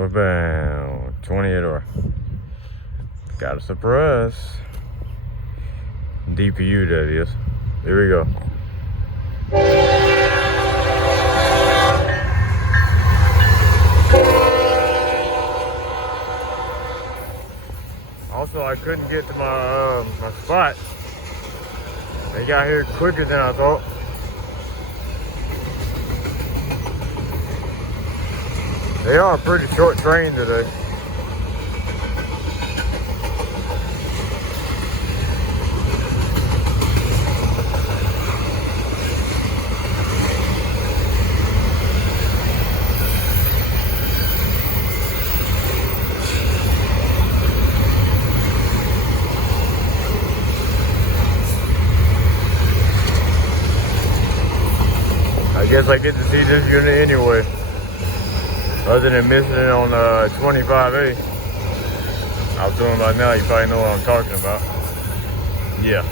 Northbound, 28R. Got a surprise. DPU, that is. Here we go. Also, I couldn't get to my spot. They got here quicker than I thought. They are a pretty short train today. I guess I get to see this unit anyway. Other than missing it on 25A. I was doing by now, you probably know what I'm talking about. Yeah.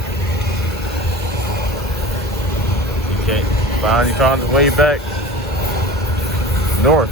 You can't finally found his way back north.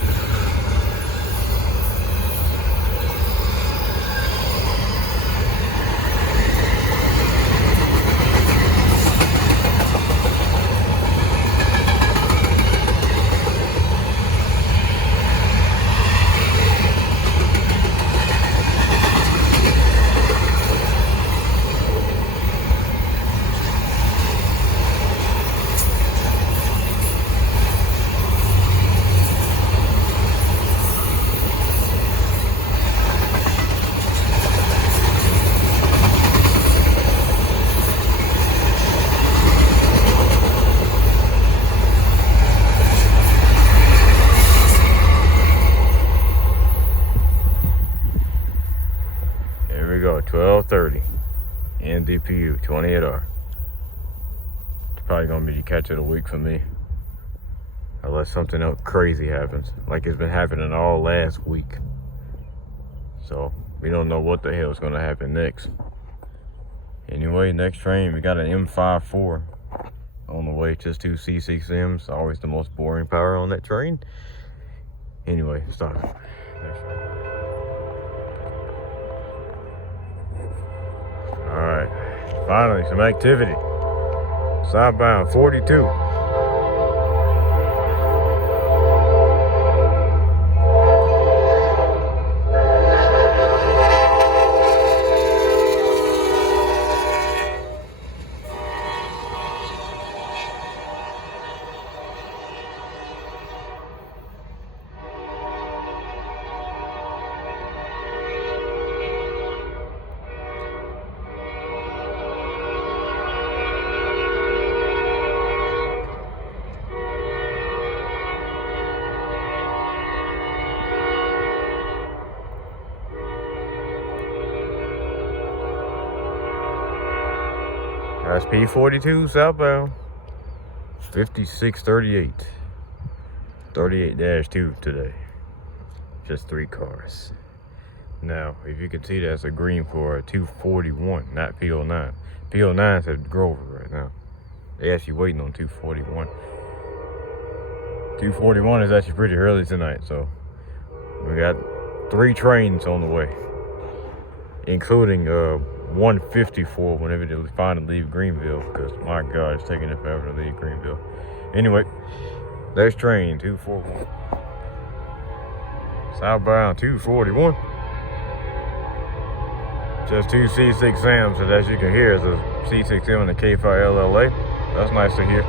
Here we go, 12:30 in DPU, 28R. It's probably gonna be the catch of the week for me. Unless something else crazy happens, like it's been happening all last week. So we don't know what the hell is gonna happen next. Anyway, next train, we got an M54 on the way, just two C6Ms, always the most boring power on that train. Anyway, stop. Next train. Alright, finally some activity. Southbound 42. That's P42 southbound, 5638, 38-2 today. Just 3 cars. Now, if you can see, that's a green for a 241, not P09. P09's at Grover right now. They actually waiting on 241. 241 is actually pretty early tonight, so we got 3 trains on the way, including 154 whenever they finally leave Greenville, because my God, it's taking it forever to leave Greenville. Anyway, there's train 241. Southbound 241. Just 2 C6Ms, and as you can hear, it's a C6M and a K5 LLA. That's nice to hear.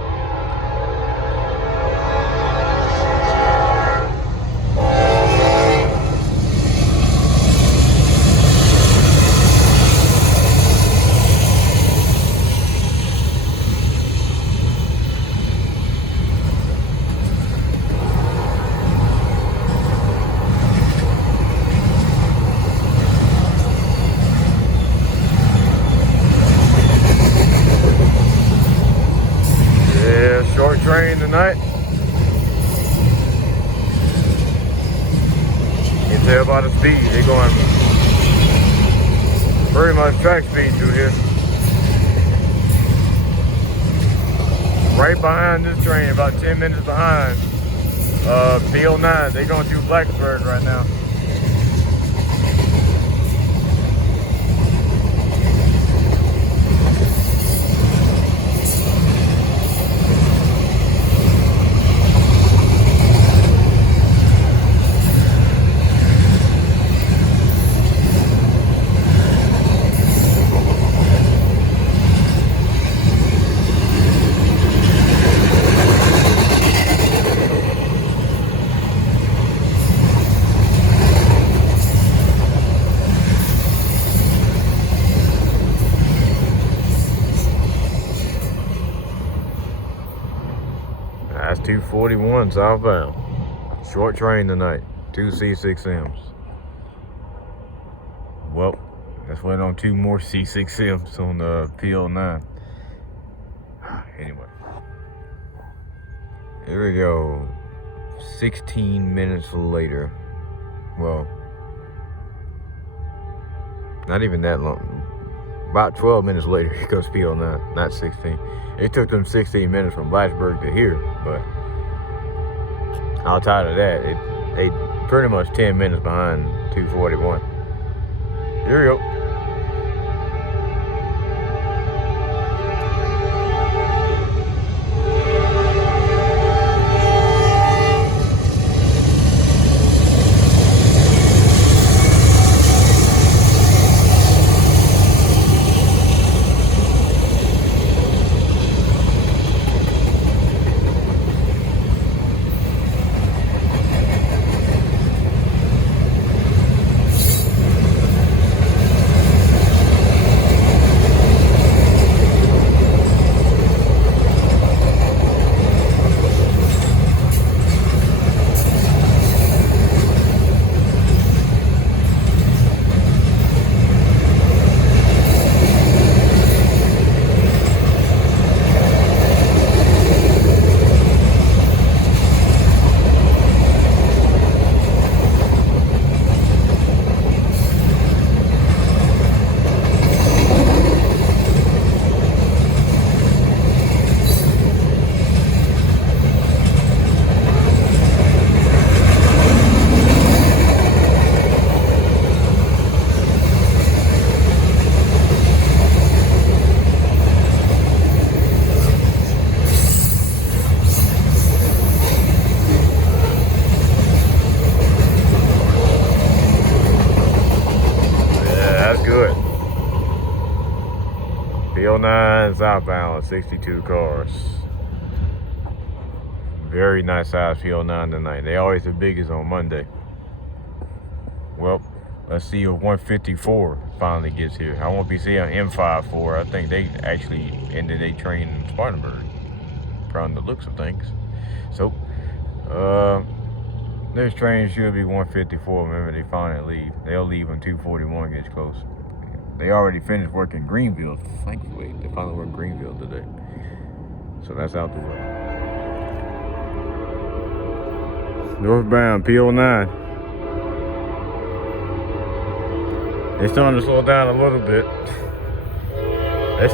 Train tonight. You can tell by the speed, they're going pretty much track speed through here. Right behind this train, about 10 minutes behind, P09, they're going through Blacksburg right now. 241 southbound. Short train tonight. 2 C6Ms. Well, let's wait on 2 more C6Ms on the PL9. Anyway. Here we go. 16 minutes later. Well, not even that long. About 12 minutes later, here goes PL9, not 16. It took them 16 minutes from Blacksburg to here, but outside of that, they pretty much 10 minutes behind 241. Here we go. PL9 southbound, 62 cars. Very nice size PL9 tonight. They always the biggest on Monday. Well, let's see if 154 finally gets here. I won't be seeing M54. I think they actually ended their train in Spartanburg, from the looks of things. So, this train should be 154 whenever they finally leave. They'll leave when 241 gets close. They already finished working Greenville, thankfully. They finally worked Greenville today. So that's out the way. Northbound, PL9. They're starting to slow down a little bit.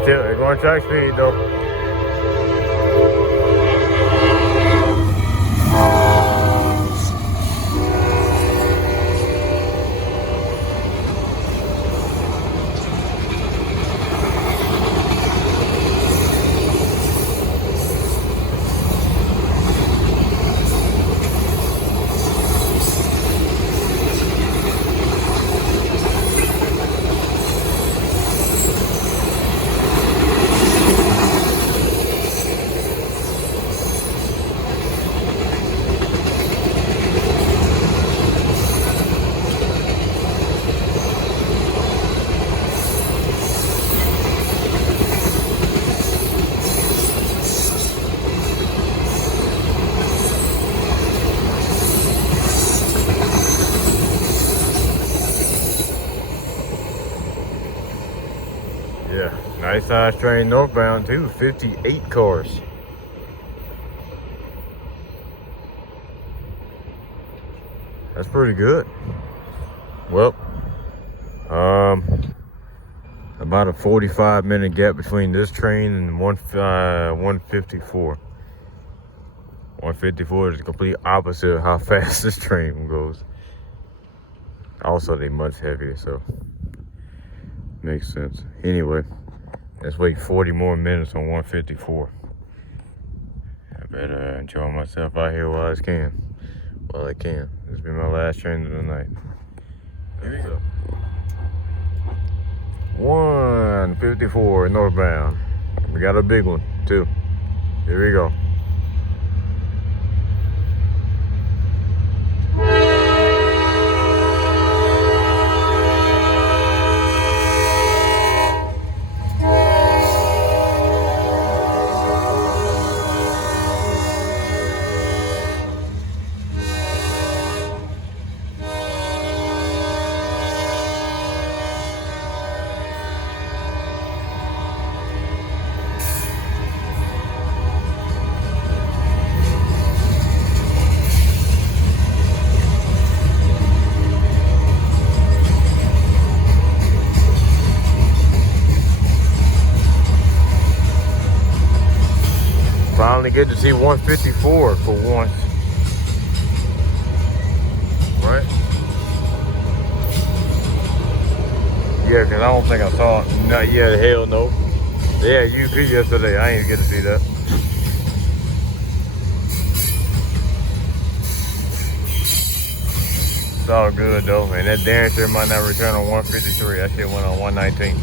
They're going track speed though. Yeah, nice size train northbound too, 58 cars. That's pretty good. Well, about a 45-minute gap between this train and 154. 154 is the complete opposite of how fast this train goes. Also, they're much heavier, so makes sense. Anyway, let's wait 40 more minutes on 154. I better enjoy myself out here while I can. While I can. This will be my last train of the night. Here we go. 154 northbound. We got a big one too. Here we go. finally get to see 154 for once. Right? Yeah, because I don't think I saw it. Not yet, hell no. Yeah, UP yesterday. I ain't get to see that. It's all good though, and that damn sure might not return on 153. That shit went on 119.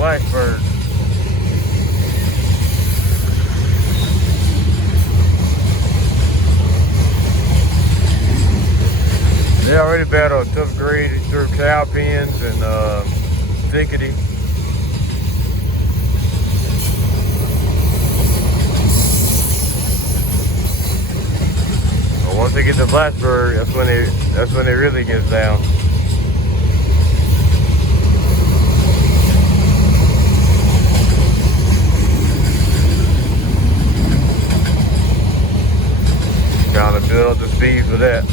Blacksburg. They already battled tough grade through cow pens and thickety. But once they get to Blacksburg, that's when it really gets down. Trying to build up the speed for that.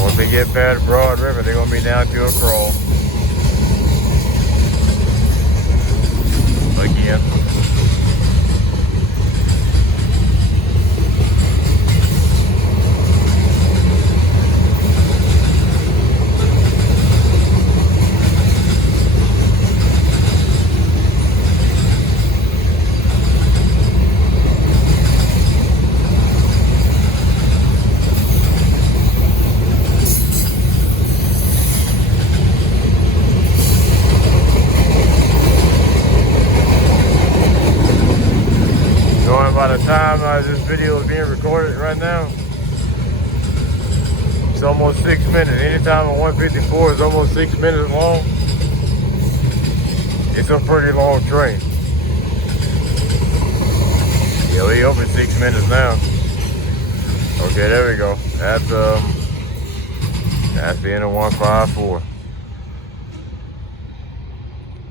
Once they get past Broad River, they're gonna be down to a crawl. Again. By the time this video is being recorded right now, It's almost 6 minutes. Anytime a 154 is almost 6 minutes long, it's a pretty long train. Yeah, we open 6 minutes now. Okay, there we go. That's the end of 154.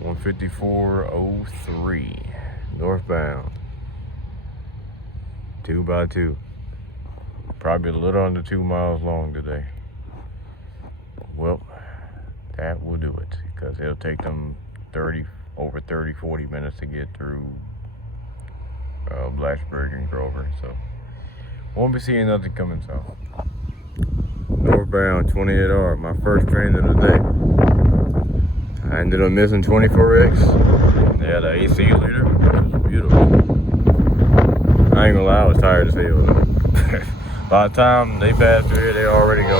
154.03 northbound. 2x2. Probably a little under 2 miles long today. Well, that will do it, because it'll take them 40 minutes to get through Blacksburg and Grover, so won't be seeing nothing coming south. Northbound 28R, my first train of the day. I ended up missing 24X. They had an AC leader, which was beautiful. I ain't gonna lie, I was tired as hell though. By the time they passed through here, they already gone. So.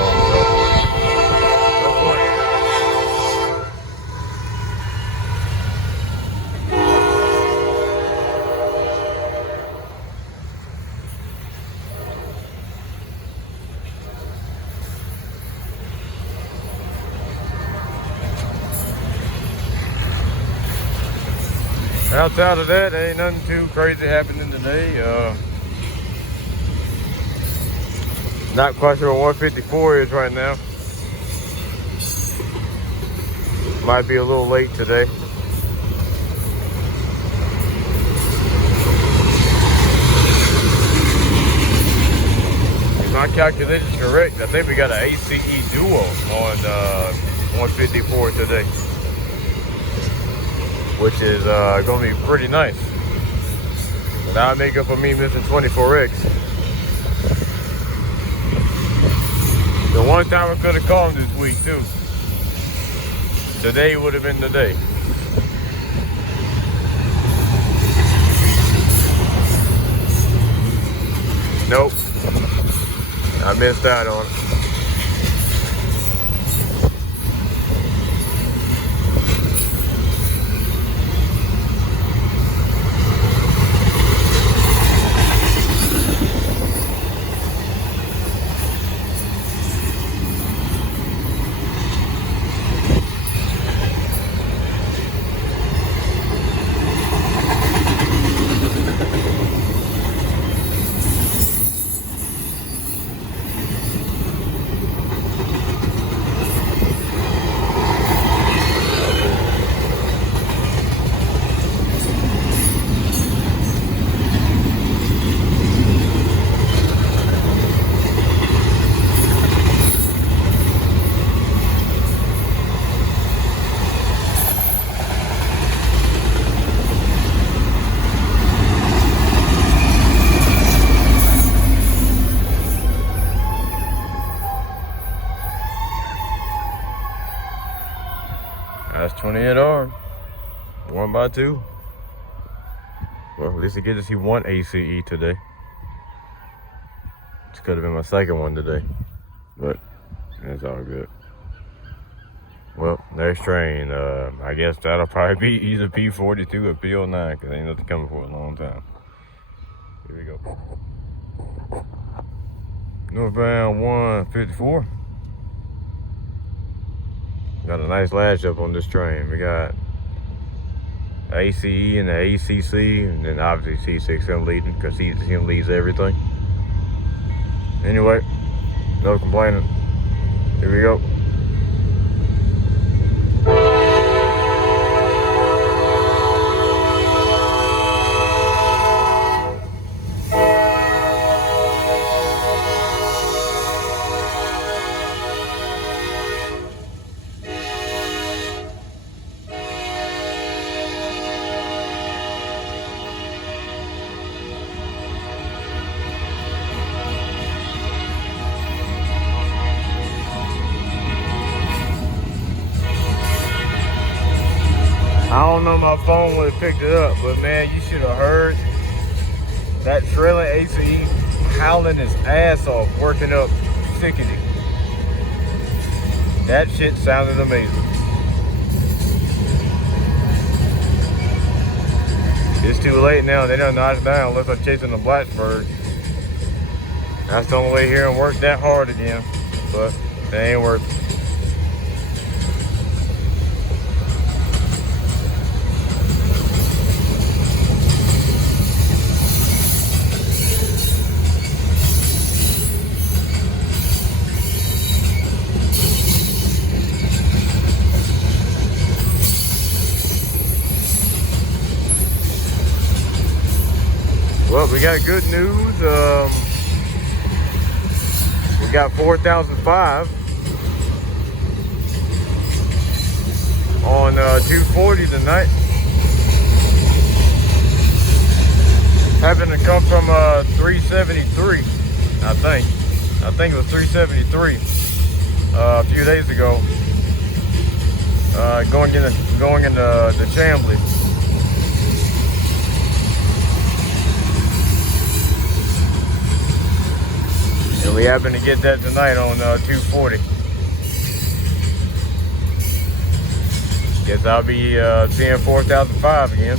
Outside of that, ain't nothing too crazy happening today. Not quite sure what 154 is right now. Might be a little late today. If my calculation's correct, I think we got an ACE duo on 154 today, which is going to be pretty nice. But that'll make up for me missing 24X. The one time I could have called him this week too. Today would have been the day. Nope. I missed out on it. That's 28R. 1x2. Well, at least I get to see one ACE today. This could have been my second one today, but it's all good. Well, next train, I guess that'll probably be either P42 or P09, because ain't nothing coming for a long time. Here we go. Northbound 154. Got a nice latch up on this train. We got ACE and the ACC, and then obviously C6M leading, because C6M leads everything. Anyway, no complaining. Here we go. I don't know my phone would have picked it up, but man, you should have heard that trailer ACE howling his ass off, working up sickening. That shit sounded amazing. It's too late now. They done knocked it down unless I'm chasing the Blacksburg. That's the only way here and work that hard again. But It ain't worth it. Well, we got good news. We got 4,005 on 240 tonight. Happened to come from 373, I think. I think it was 373 a few days ago. Going into the Chambly. And we happen to get that tonight on 240. Guess I'll be seeing 4,005 again.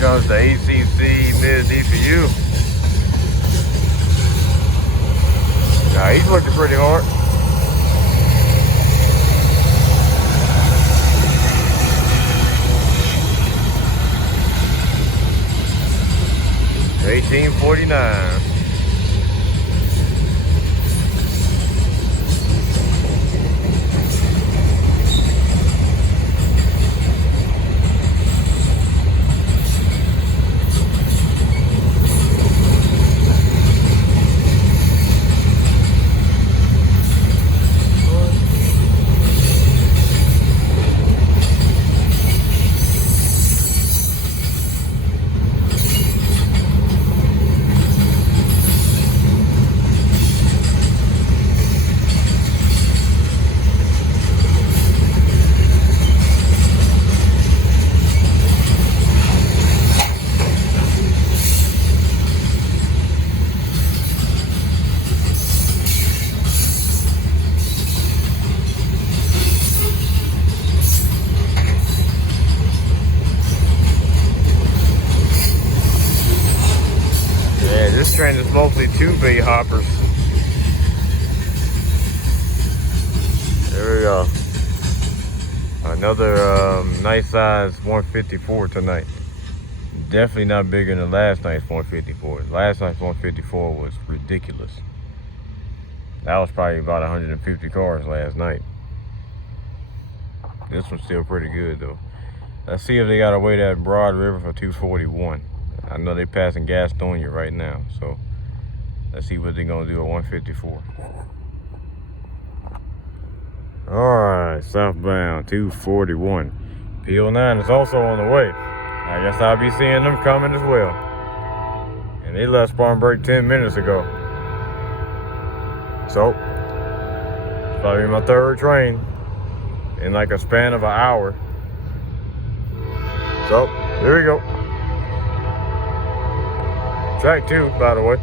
Comes the ACC mid DPU. Nah, he's looking pretty hard. $18.49. This train is mostly 2-bay hoppers. There we go. Another nice size 154 tonight. Definitely not bigger than last night's 154. Last night's 154 was ridiculous. That was probably about 150 cars last night. This one's still pretty good though. Let's see if they got to wait at Broad River for 241. I know they're passing Gastonia right now, so let's see what they're gonna do at 154. All right, southbound 241. PO9 is also on the way. I guess I'll be seeing them coming as well. And they left Spartanburg 10 minutes ago. So, it's probably my third train in like a span of an hour. So, here we go. Track 2, by the way.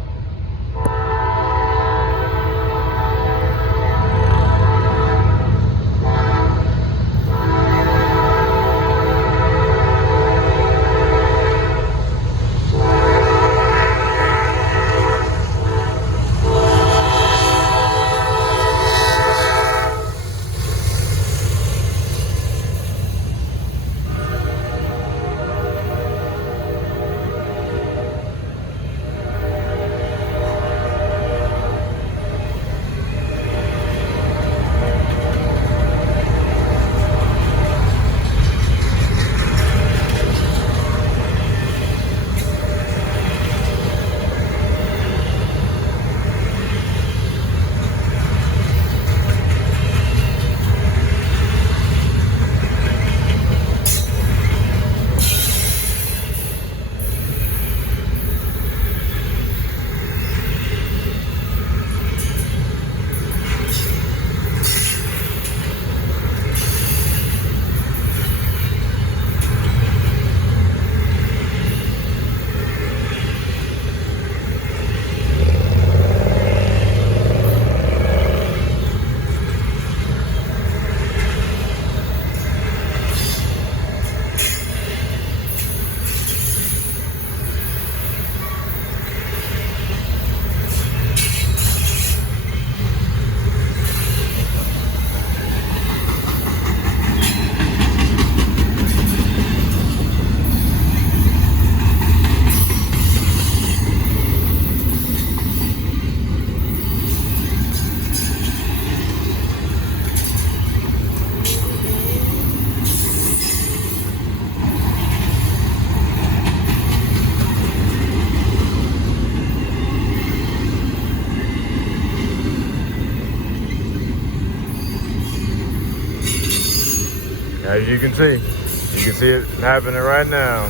as you can see it happening right now.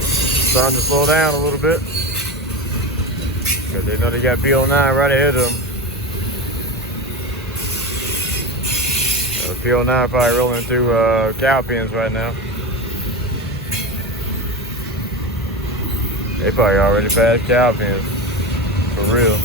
Starting to slow down a little bit because they know they got PO9 right ahead of them. PO9 probably rolling through cow pens right now. They probably already passed cow pens, for real.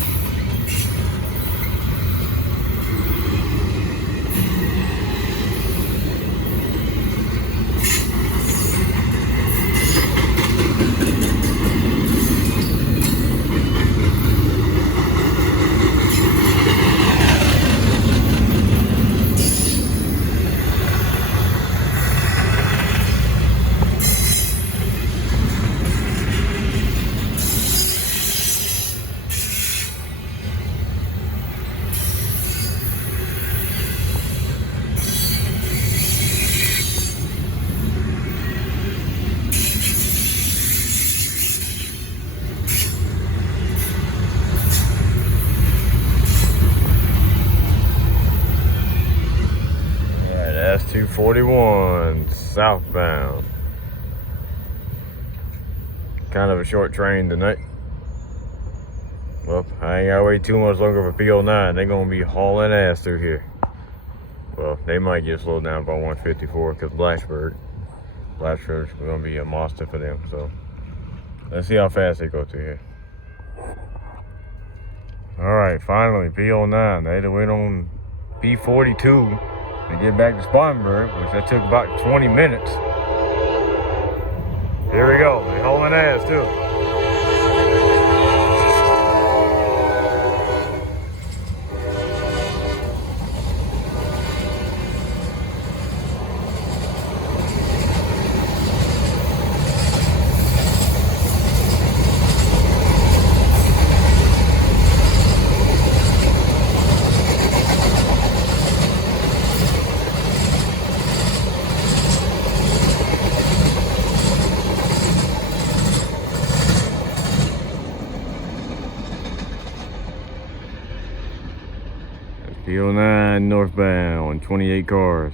That's 241 southbound. Kind of a short train tonight. Well, I ain't gotta wait too much longer for PO9. They're gonna be hauling ass through here. Well, they might get slowed down by 154 because Blacksburg's gonna be a monster for them. So let's see how fast they go through here. All right, finally PO9. They had to wait on P42 to get back to Spartanburg, which that took about 20 minutes. Here we go. They're hauling ass too. P09 northbound, 28 cars.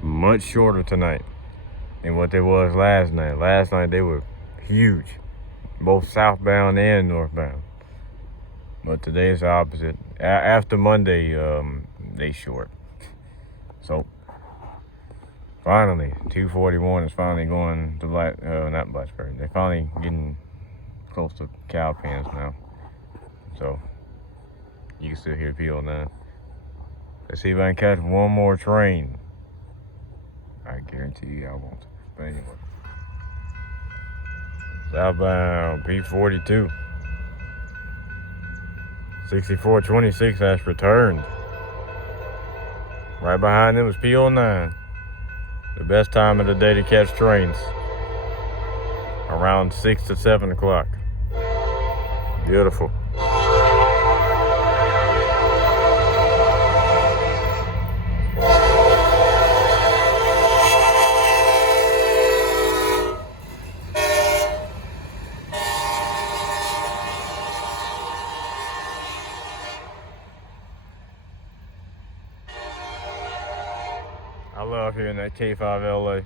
Much shorter tonight than what they was last night. Last night they were huge, both southbound and northbound. But today is the opposite. After Monday, they short. So finally, 241 is finally going to not Blacksburg. They're finally getting close to cow pens now. So you can still hear PO9. Let's see if I can catch one more train. I guarantee you I won't. But anyway. Southbound P42. 6426 has returned. Right behind them is PO9. The best time of the day to catch trains. Around 6 to 7 o'clock. Beautiful. I love hearing that K5LA.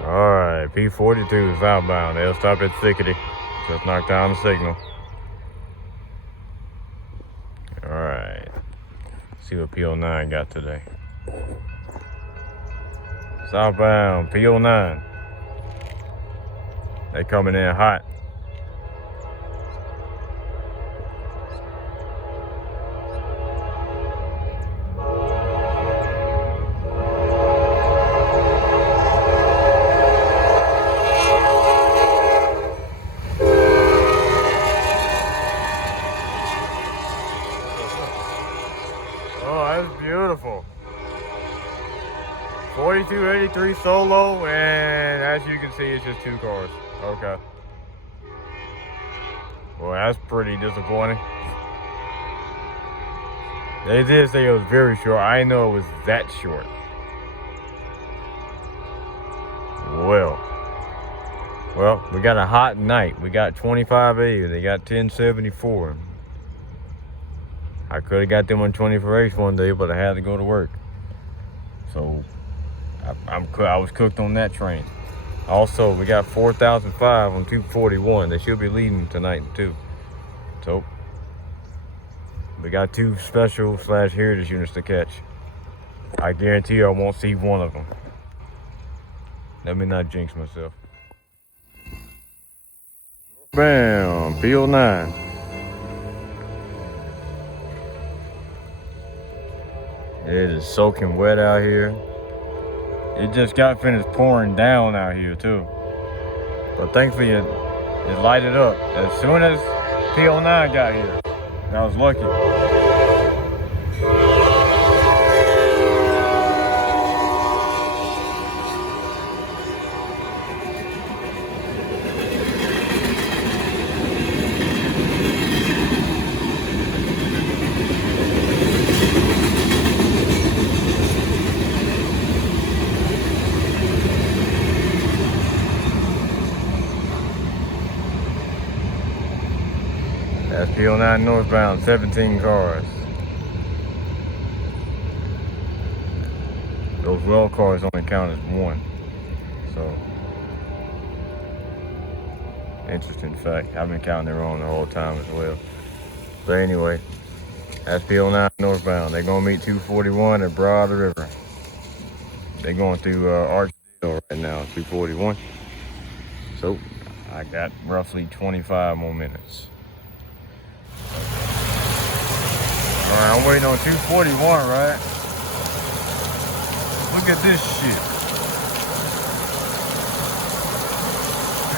Alright, P42 is outbound. They'll stop at Thickety. Just knock down the signal. Alright. See what PO9 got today. Southbound PO9. They coming in hot. Oh, that's beautiful. 4283 solo, and as you can see, it's just 2 cars. Okay. Well, that's pretty disappointing. They did say it was very short. I didn't know it was that short. Well, we got a hot night. We got 25A. They got 1074. I could have got them on 24H one day, but I had to go to work. So I was cooked on that train. Also, we got 4005 on 241. They should be leaving tonight too. So we got 2 special / heritage units to catch. I guarantee you I won't see one of them. Let me not jinx myself. Bam, field 9. It is soaking wet out here. It just got finished pouring down out here too. But thankfully it lighted up as soon as PO9 got here. I was lucky. That's PO9 northbound, 17 cars. Those rail cars only count as 1. So, interesting fact. I've been counting it wrong the whole time as well. But anyway, that's PO9 northbound. They're gonna meet 241 at Broad River. They're going through Archdale right now, 241. So, I got roughly 25 more minutes. Alright, I'm waiting on 241, right? Look at this shit.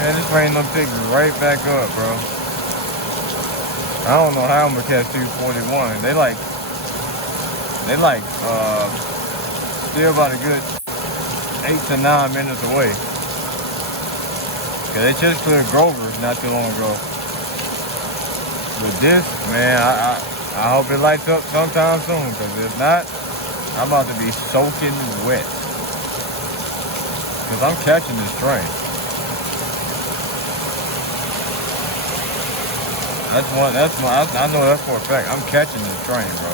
Man, this rain look pick right back up, bro. I don't know how I'm gonna catch 241. They like still about a good 8 to 9 minutes away. Cause they just cleared Grover not too long ago. With this, man, I hope it lights up sometime soon, because if not, I'm about to be soaking wet. Because I'm catching this train. I know that's for a fact. I'm catching this train, bro.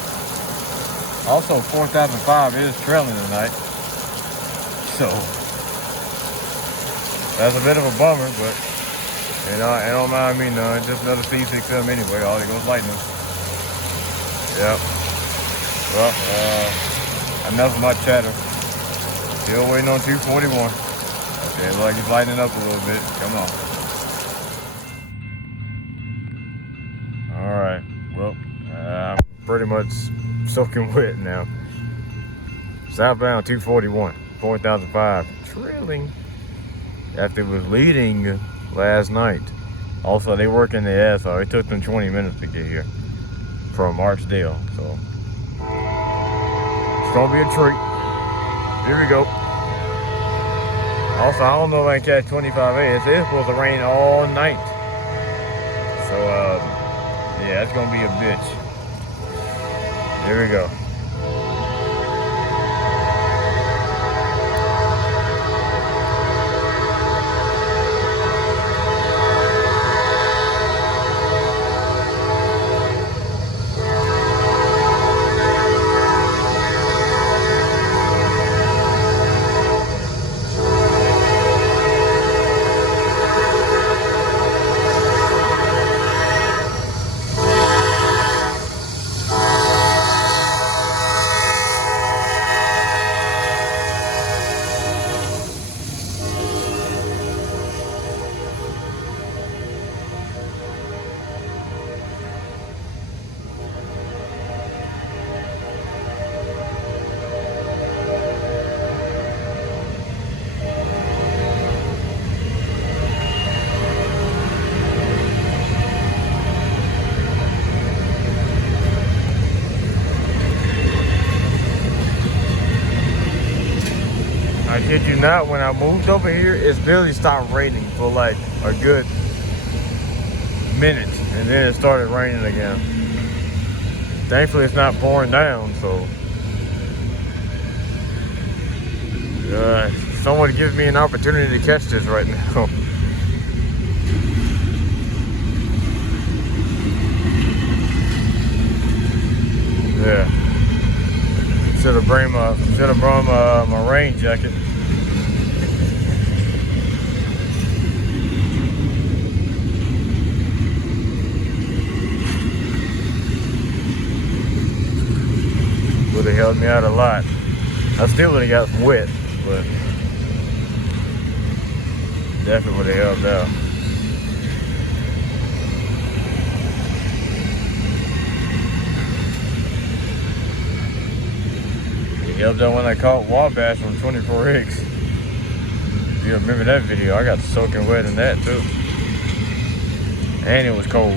Also, 4005 is trailing tonight. So, that's a bit of a bummer, but, you know, it don't mind me none. Just another C67 anyway. All it goes lightning. Yep. Well, enough of my chatter. Still waiting on 241. Okay, look like it's lightening up a little bit. Come on. Alright. Well, I'm pretty much soaking wet now. Southbound 241. 4005. Trailing after it was leading last night. Also, they working their ass off. It took them 20 minutes to get here from Archdale, so it's gonna be a treat. Here we go. Also, I don't know if I can catch 25A. It's supposed to rain all night, so yeah, it's gonna be a bitch. Here we go. I kid you not, when I moved over here, it's barely stopped raining for like a good minute, and then it started raining again. Thankfully, it's not pouring down, so someone gives me an opportunity to catch this right now. Yeah. Should have brought my rain jacket. Would have helped me out a lot. I still would have got wet, but definitely would have helped out. It helped out when I caught Wabash on 24X. If you remember that video, I got soaking wet in that too. And it was cold.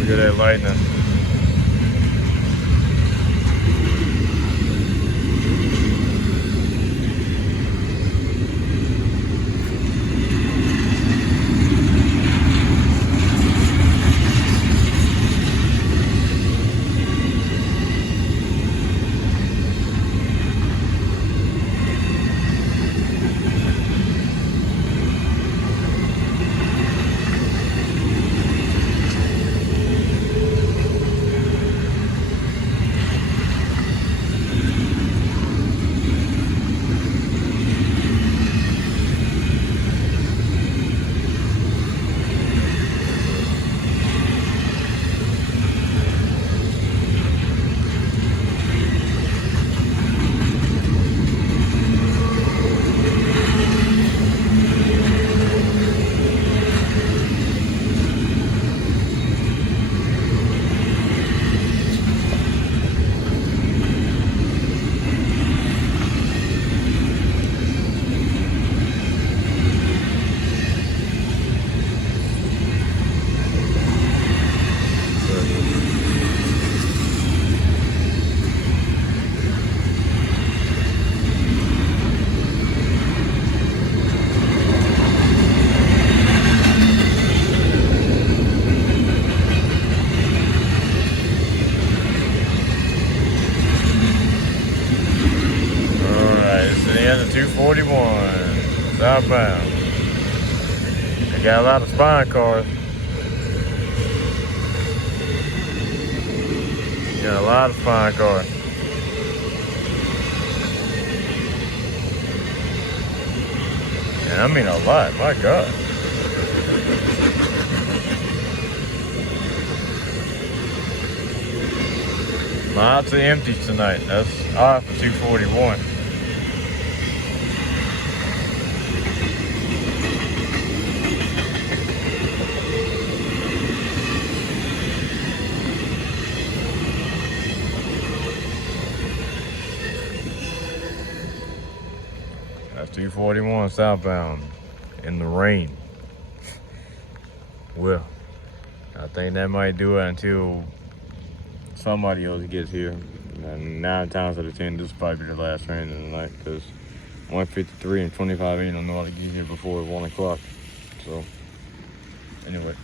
Look at that lightning. The 241 southbound. They got a lot of spine cars. Got a lot of spine cars. And I mean a lot, my God. Lots of empties tonight. That's odd for 241. That's 241 southbound in the rain. Well, I think that might do it until somebody else gets here. And 9 times out of 10, this will probably be the last train of the night because 153 and 25 ain't know how to get here before 1 o'clock. So, anyway.